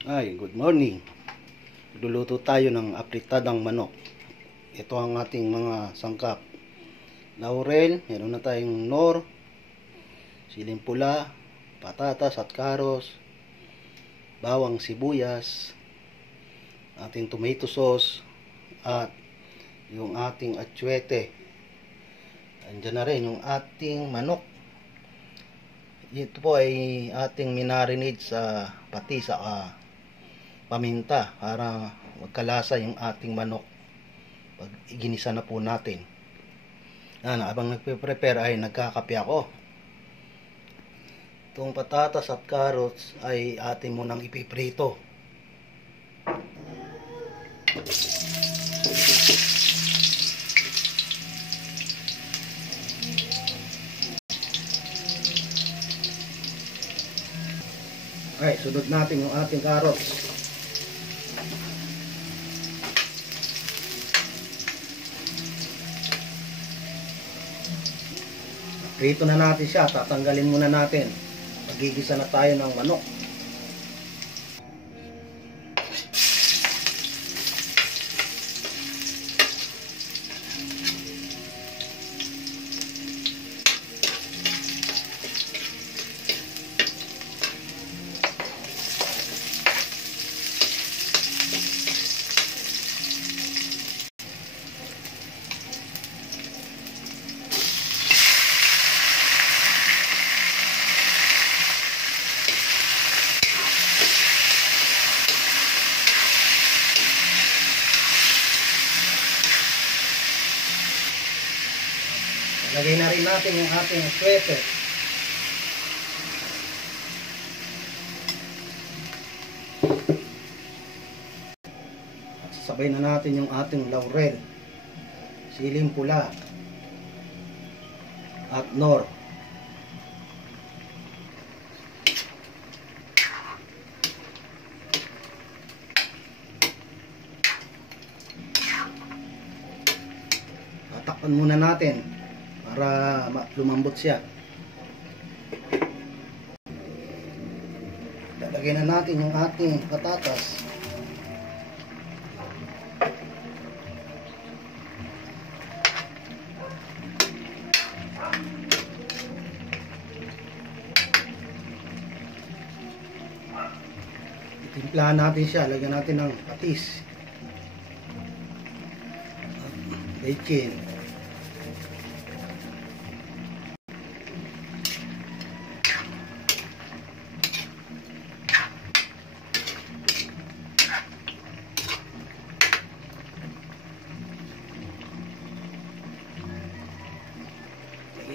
Ay, good morning. Luluto tayo ng apritadang manok. Ito ang ating mga sangkap. Laurel, meron na tayong nor, siling pula, patatas at karos, bawang sibuyas, ating tomato sauce, at yung ating atsuete. Andiyan na rin yung ating manok. Ito po ay ating minarinade sa pati sa paminta para magkalasa yung ating manok pag iginisa na po natin. Habang nagpe-prepare ay nagkakape ako. Itong patatas at carrots ay atin munang ipiprito. Okay, sunod natin yung ating carrots. Prito na natin siya, tatanggalin muna natin. Magigisa na tayo ng manok. Lagay na rin natin yung ating atsuete. At sasabay na natin yung ating laurel, siling pula, at nor. Tatakpan muna natin para lumambot siya. Lalagyan na natin yung ating patatas. Itimplahan natin siya. Lagyan natin ng patis, bacon,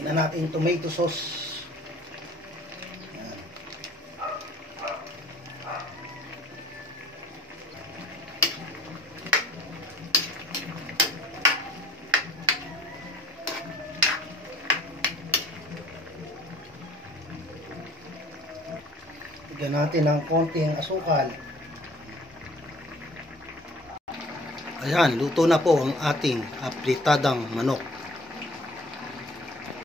na natin tomato sauce. Yan. Bigyan natin ng konting asukal. Ayan, luto na po ang ating apritadang manok.